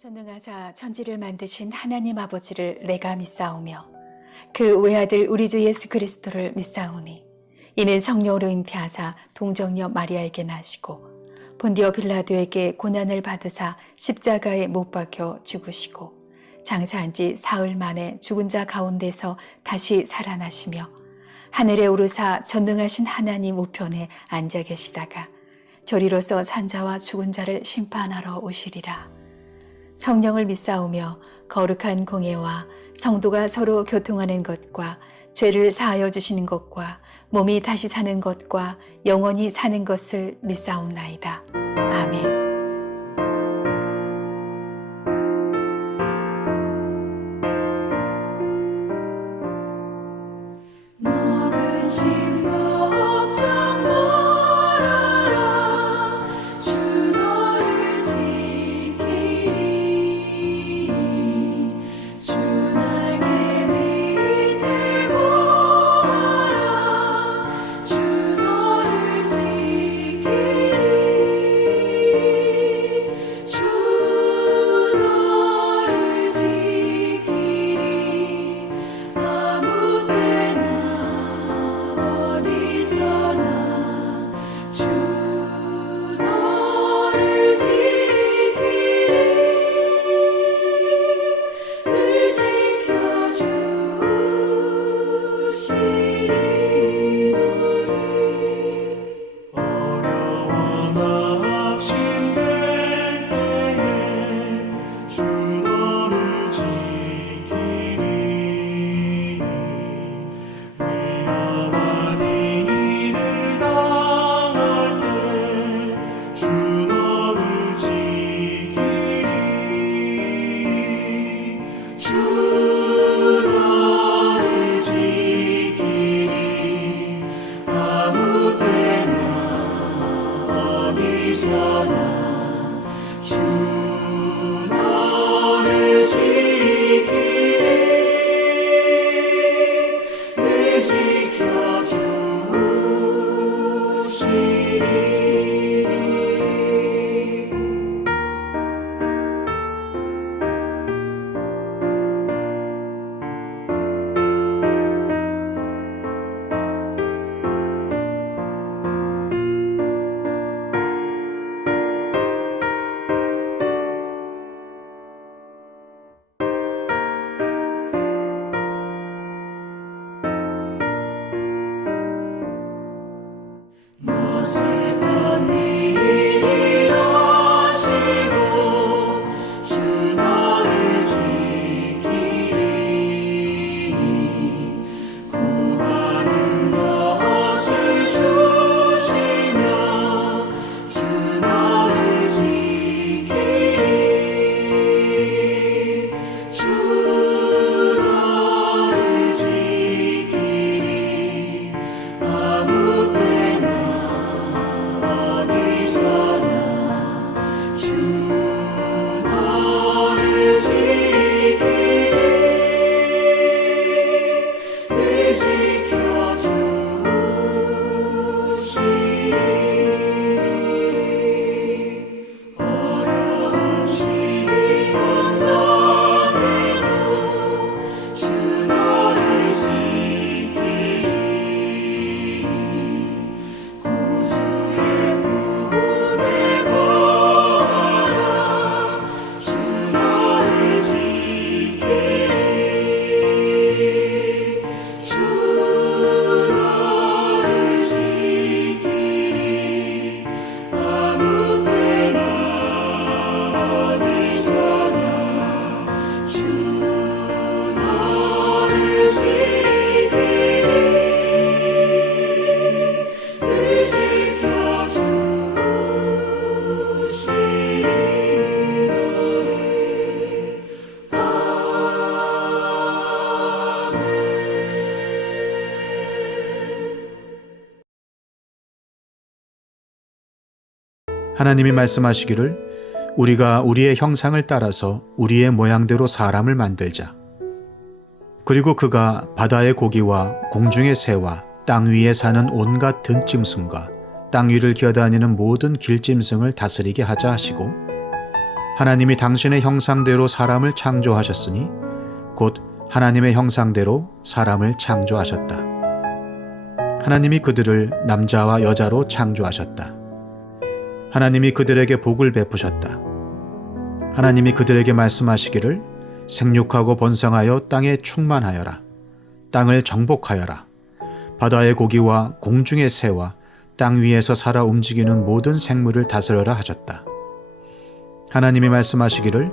전능하사 천지를 만드신 하나님 아버지를 내가 믿사오며 그 외아들 우리 주 예수 그리스도를 믿사오니 이는 성령으로 잉태하사 동정녀 마리아에게 나시고 본디오 빌라도에게 고난을 받으사 십자가에 못 박혀 죽으시고 장사한 지 사흘 만에 죽은 자 가운데서 다시 살아나시며 하늘에 오르사 전능하신 하나님 우편에 앉아 계시다가 저리로서 산자와 죽은 자를 심판하러 오시리라. 성령을 믿사오며 거룩한 공예와 성도가 서로 교통하는 것과 죄를 사하여 주시는 것과 몸이 다시 사는 것과 영원히 사는 것을 믿사옵나이다. 아멘. 하나님이 말씀하시기를 우리가 우리의 형상을 따라서 우리의 모양대로 사람을 만들자. 그리고 그가 바다의 고기와 공중의 새와 땅 위에 사는 온갖 들짐승과 땅 위를 기어다니는 모든 길짐승을 다스리게 하자 하시고 하나님이 당신의 형상대로 사람을 창조하셨으니 곧 하나님의 형상대로 사람을 창조하셨다. 하나님이 그들을 남자와 여자로 창조하셨다. 하나님이 그들에게 복을 베푸셨다. 하나님이 그들에게 말씀하시기를 생육하고 번성하여 땅에 충만하여라. 땅을 정복하여라. 바다의 고기와 공중의 새와 땅 위에서 살아 움직이는 모든 생물을 다스려라 하셨다. 하나님이 말씀하시기를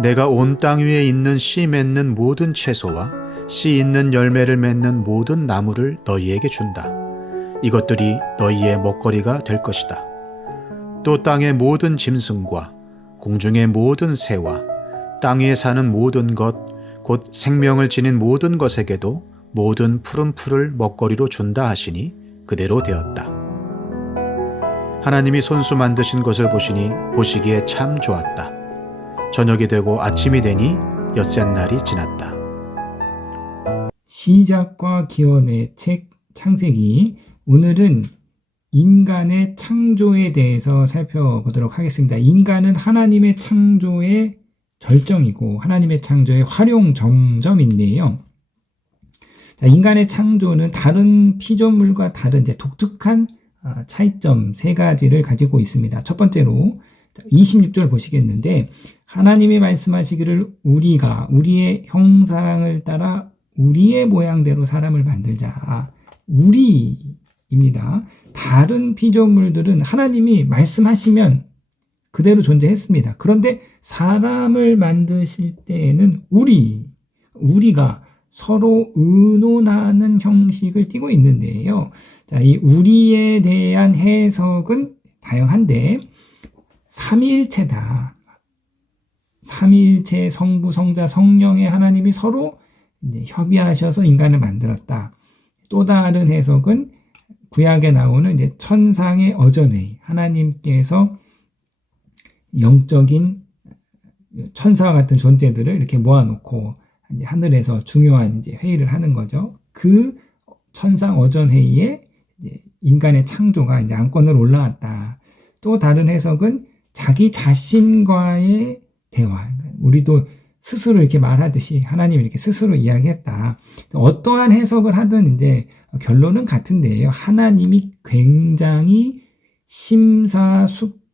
내가 온 땅 위에 있는 씨 맺는 모든 채소와 씨 있는 열매를 맺는 모든 나무를 너희에게 준다. 이것들이 너희의 먹거리가 될 것이다. 또 땅의 모든 짐승과 공중의 모든 새와 땅 위에 사는 모든 것, 곧 생명을 지닌 모든 것에게도 모든 푸른 풀을 먹거리로 준다 하시니 그대로 되었다. 하나님이 손수 만드신 것을 보시니 보시기에 참 좋았다. 저녁이 되고 아침이 되니 엿새 날이 지났다. 시작과 기원의 책 창세기, 오늘은 인간의 창조에 대해서 살펴보도록 하겠습니다. 인간은 하나님의 창조의 절정이고 하나님의 창조의 활용 정점인데요. 자, 인간의 창조는 다른 피조물과 다른 이제 독특한 차이점 세 가지를 가지고 있습니다. 첫 번째로 26절 보시겠는데, 하나님이 말씀하시기를 우리가 우리의 형상을 따라 우리의 모양대로 사람을 만들자. 우리입니다. 다른 피조물들은 하나님이 말씀하시면 그대로 존재했습니다. 그런데 사람을 만드실 때에는 우리가 서로 의논하는 형식을 띠고 있는데요. 자, 이 우리에 대한 해석은 다양한데 삼위일체다. 삼위일체 성부, 성자, 성령의 하나님이 서로 이제 협의하셔서 인간을 만들었다. 또 다른 해석은 구약에 나오는 이제 천상의 어전회의, 하나님께서 영적인 천사와 같은 존재들을 이렇게 모아놓고 이제 하늘에서 중요한 이제 회의를 하는 거죠. 그 천상 어전회의에 이제 인간의 창조가 이제 안건으로 올라왔다. 또 다른 해석은 자기 자신과의 대화. 우리도 스스로 이렇게 말하듯이 하나님이 이렇게 스스로 이야기했다. 어떠한 해석을 하든 이제 결론은 같은데요. 하나님이 굉장히 심사숙고해서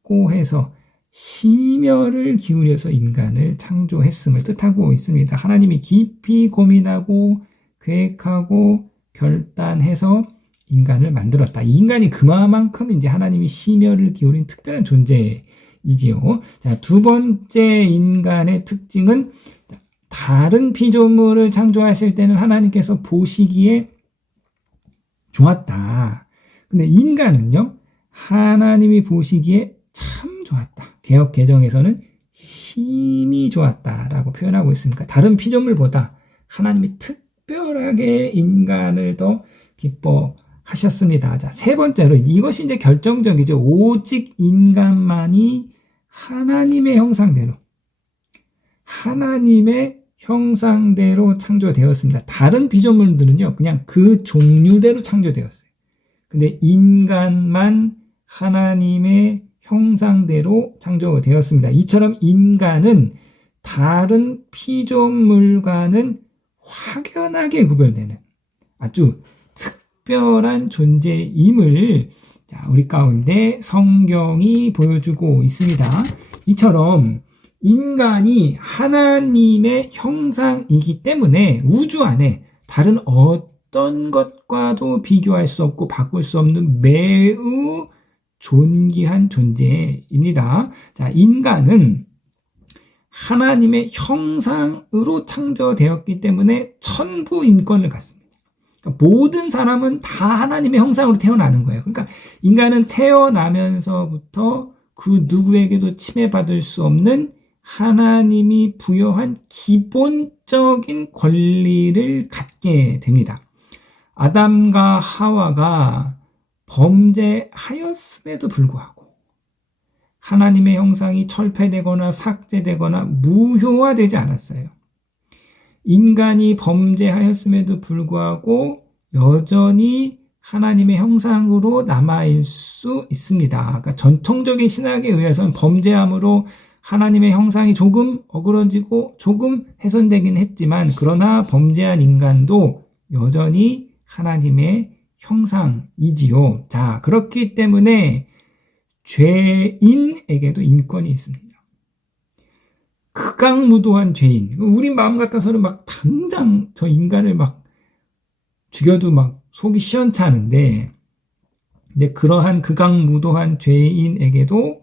심혈을 기울여서 인간을 창조했음을 뜻하고 있습니다. 하나님이 깊이 고민하고 계획하고 결단해서 인간을 만들었다. 이 인간이 그만큼 이제 하나님이 심혈을 기울인 특별한 존재이지요. 자, 두 번째 인간의 특징은 다른 피조물을 창조하실 때는 하나님께서 보시기에 좋았다. 근데 인간은요, 하나님이 보시기에 참 좋았다. 개역 개정에서는 심히 좋았다라고 표현하고 있으니까 다른 피조물보다 하나님이 특별하게 인간을 더 기뻐하셨습니다. 자, 세 번째로 이것이 이제 결정적이죠. 오직 인간만이 하나님의 형상대로 창조되었습니다. 다른 피조물들은요, 그냥 그 종류대로 창조되었어요. 근데 인간만 하나님의 형상대로 창조되었습니다. 이처럼 인간은 다른 피조물과는 확연하게 구별되는 아주 특별한 존재임을 우리 가운데 성경이 보여주고 있습니다. 이처럼 인간이 하나님의 형상이기 때문에 우주 안에 다른 어떤 것과도 비교할 수 없고 바꿀 수 없는 매우 존귀한 존재입니다. 자, 인간은 하나님의 형상으로 창조되었기 때문에 천부 인권을 갖습니다. 그러니까 모든 사람은 다 하나님의 형상으로 태어나는 거예요. 그러니까 인간은 태어나면서부터 그 누구에게도 침해받을 수 없는 하나님이 부여한 기본적인 권리를 갖게 됩니다. 아담과 하와가 범죄하였음에도 불구하고 하나님의 형상이 철폐되거나 삭제되거나 무효화되지 않았어요. 인간이 범죄하였음에도 불구하고 여전히 하나님의 형상으로 남아있을 수 있습니다. 그러니까 전통적인 신학에 의해서는 범죄함으로 하나님의 형상이 조금 어그러지고 조금 훼손되긴 했지만 그러나 범죄한 인간도 여전히 하나님의 형상이지요. 자, 그렇기 때문에 죄인에게도 인권이 있습니다. 극악무도한 죄인. 우리 마음 같아서는 막 당장 저 인간을 막 죽여도 막 속이 시원찮은데, 근데 그러한 극악무도한 죄인에게도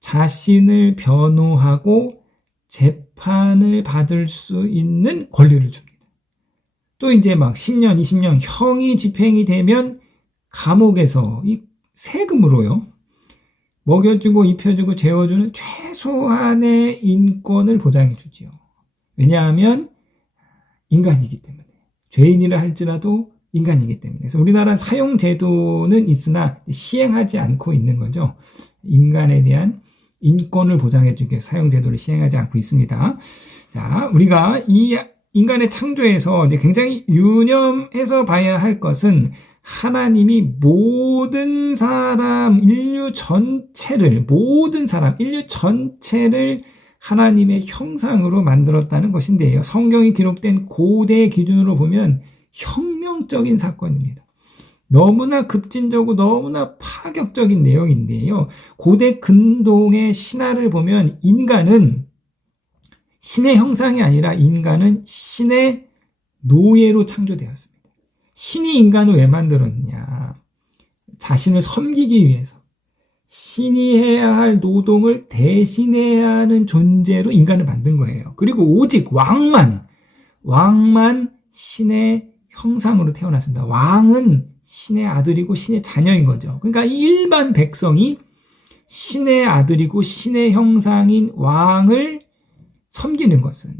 자신을 변호하고 재판을 받을 수 있는 권리를 줍니다. 또 이제 막 10년, 20년 형이 집행이 되면 감옥에서 이 세금으로요. 먹여주고 입혀주고 재워주는 최소한의 인권을 보장해 주지요. 왜냐하면 인간이기 때문에. 죄인이라 할지라도 인간이기 때문에. 그래서 우리나라 사용제도는 있으나 시행하지 않고 있는 거죠. 인간에 대한 인권을 보장해 주기 위해 사용제도를 시행하지 않고 있습니다. 자, 우리가 이 인간의 창조에서 이제 굉장히 유념해서 봐야 할 것은 하나님이 모든 사람, 인류 전체를 하나님의 형상으로 만들었다는 것인데요. 성경이 기록된 고대 기준으로 보면 혁명적인 사건입니다. 너무나 급진적이고 너무나 파격적인 내용인데요. 고대 근동의 신화를 보면 인간은 신의 형상이 아니라 인간은 신의 노예로 창조되었습니다. 신이 인간을 왜 만들었냐? 자신을 섬기기 위해서. 신이 해야 할 노동을 대신해야 하는 존재로 인간을 만든 거예요. 그리고 오직 왕만 신의 형상으로 태어났습니다. 왕은 신의 아들이고 신의 자녀인 거죠. 그러니까 일반 백성이 신의 아들이고 신의 형상인 왕을 섬기는 것은,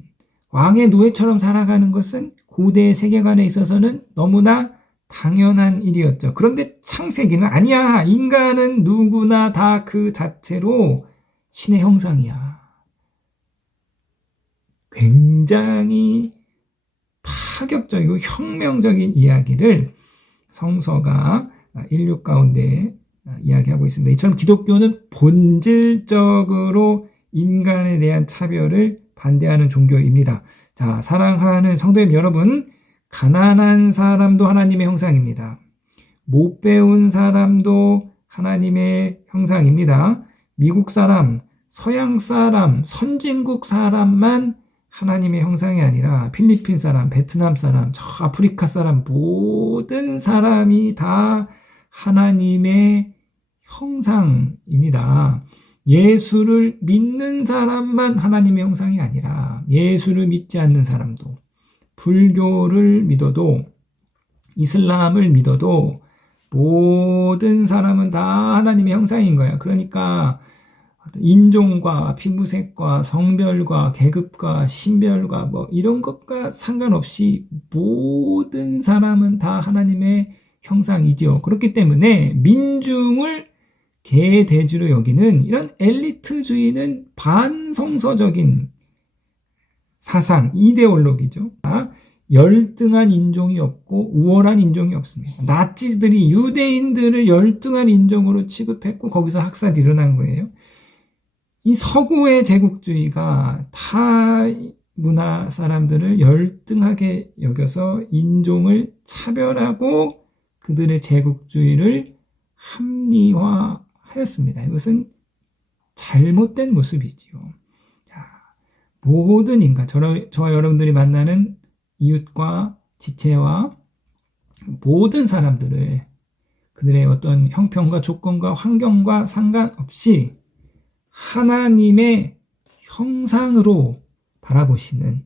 왕의 노예처럼 살아가는 것은 고대 세계관에 있어서는 너무나 당연한 일이었죠. 그런데 창세기는 아니야. 인간은 누구나 다 그 자체로 신의 형상이야. 굉장히 파격적이고 혁명적인 이야기를 성서가 인류 가운데 이야기하고 있습니다. 이처럼 기독교는 본질적으로 인간에 대한 차별을 반대하는 종교입니다. 자, 사랑하는 성도님 여러분, 가난한 사람도 하나님의 형상입니다. 못 배운 사람도 하나님의 형상입니다. 미국 사람, 서양 사람, 선진국 사람만 하나님의 형상이 아니라 필리핀 사람, 베트남 사람, 저 아프리카 사람 모든 사람이 다 하나님의 형상입니다. 예수를 믿는 사람만 하나님의 형상이 아니라 예수를 믿지 않는 사람도, 불교를 믿어도, 이슬람을 믿어도 모든 사람은 다 하나님의 형상인 거야. 그러니까 인종과 피부색과 성별과 계급과 신별과 뭐 이런 것과 상관없이 모든 사람은 다 하나님의 형상이죠. 그렇기 때문에 민중을 개대주로 여기는 이런 엘리트주의는 반성서적인 사상, 이데올로기죠. 열등한 인종이 없고 우월한 인종이 없습니다. 나치들이 유대인들을 열등한 인종으로 취급했고 거기서 학살이 일어난 거예요. 이 서구의 제국주의가 타 문화 사람들을 열등하게 여겨서 인종을 차별하고 그들의 제국주의를 합리화하였습니다. 이것은 잘못된 모습이지요. 자, 모든 인간, 저와 여러분들이 만나는 이웃과 지체와 모든 사람들을 그들의 어떤 형편과 조건과 환경과 상관없이 하나님의 형상으로 바라보시는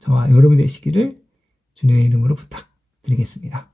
저와 여러분 되시기를 주님의 이름으로 부탁드리겠습니다.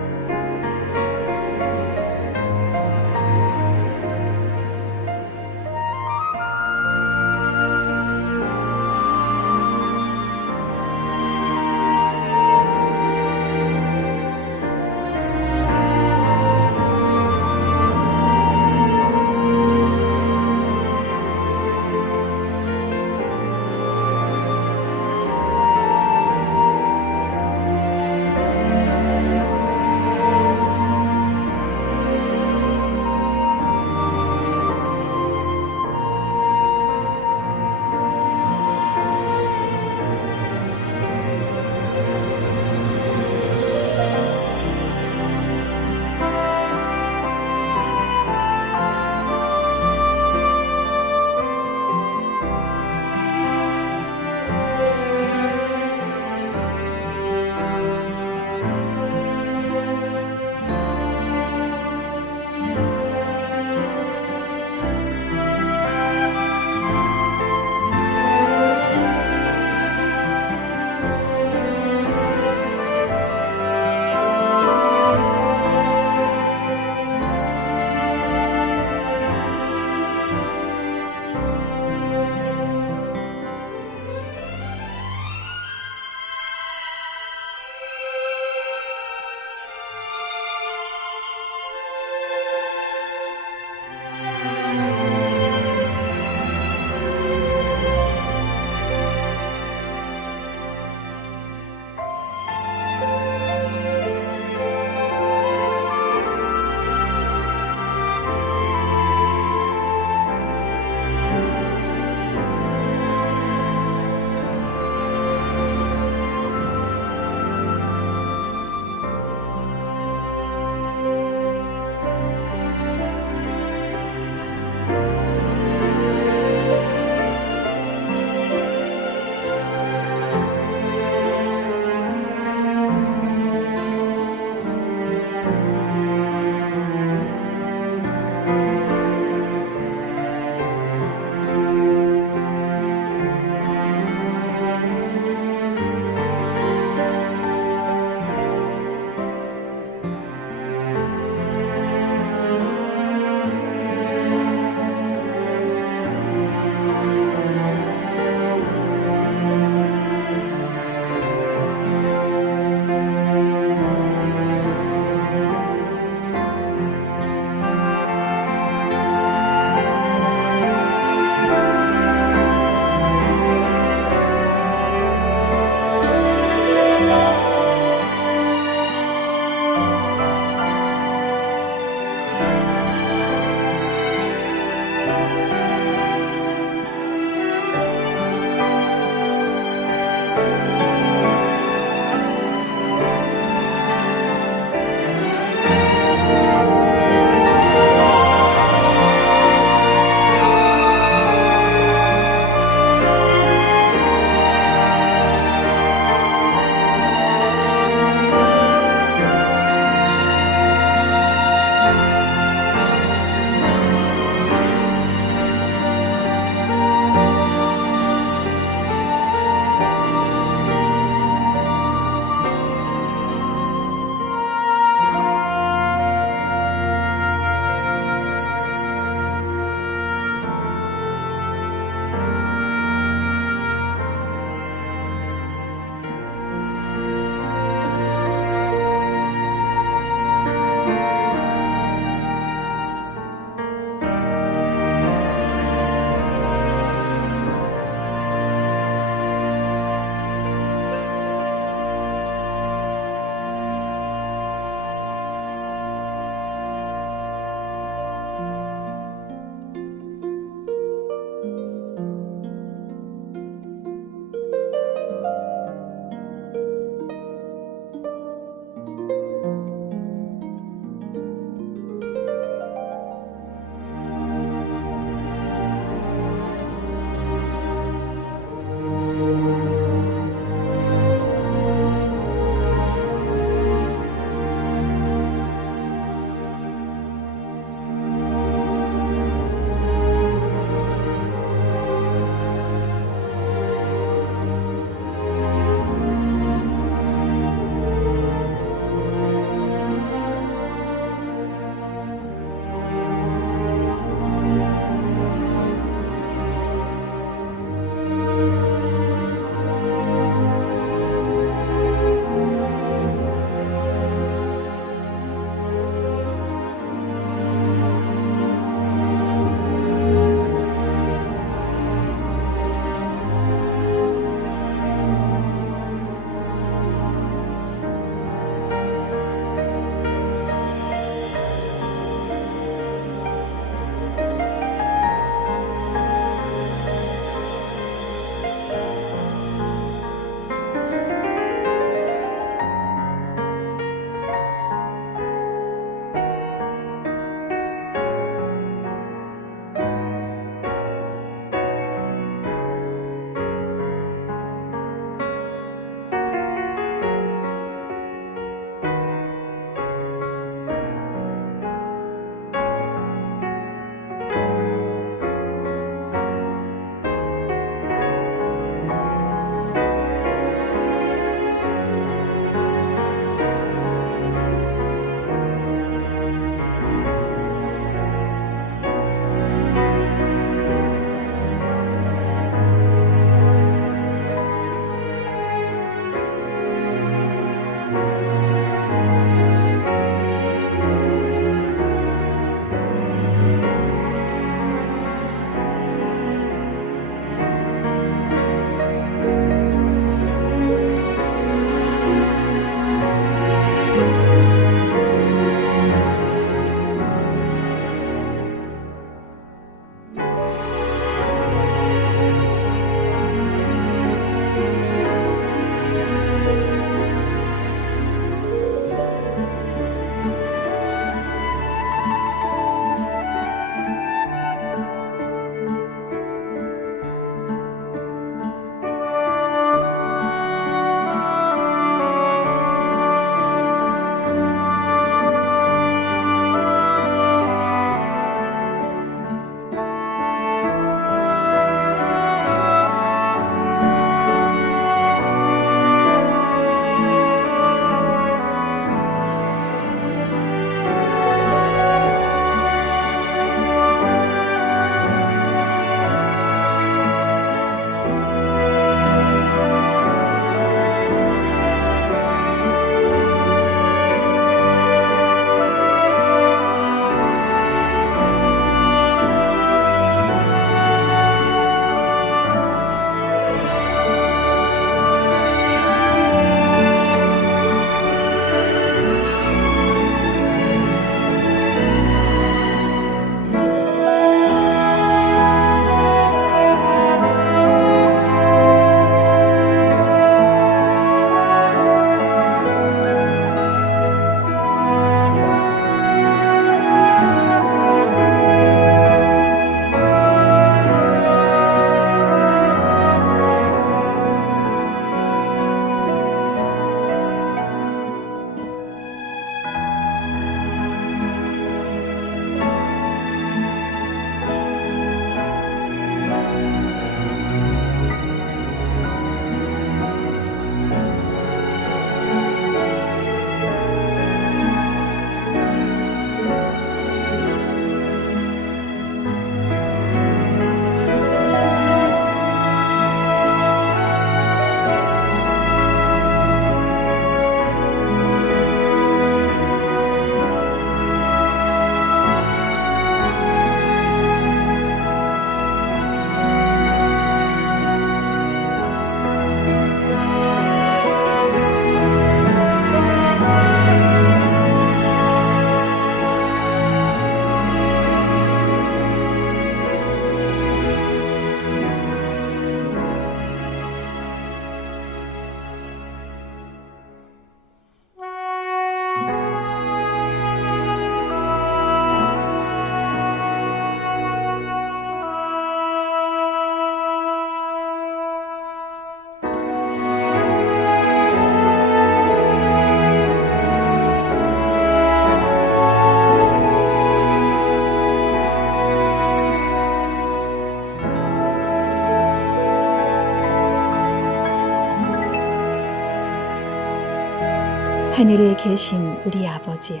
하늘에 계신 우리 아버지여,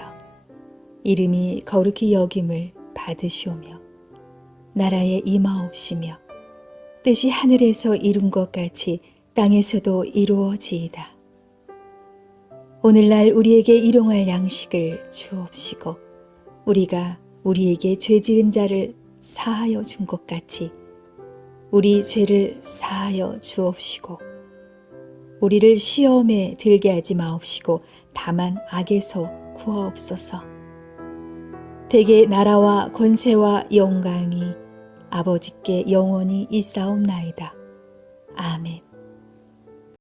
이름이 거룩히 여김을 받으시오며 나라에 임하옵시며 뜻이 하늘에서 이룬 것 같이 땅에서도 이루어지이다. 오늘날 우리에게 일용할 양식을 주옵시고 우리가 우리에게 죄 지은 자를 사하여 준 것 같이 우리 죄를 사하여 주옵시고 우리를 시험에 들게 하지 마옵시고 다만 악에서 구하옵소서. 대개 나라와 권세와 영광이 아버지께 영원히 있사옵나이다. 아멘.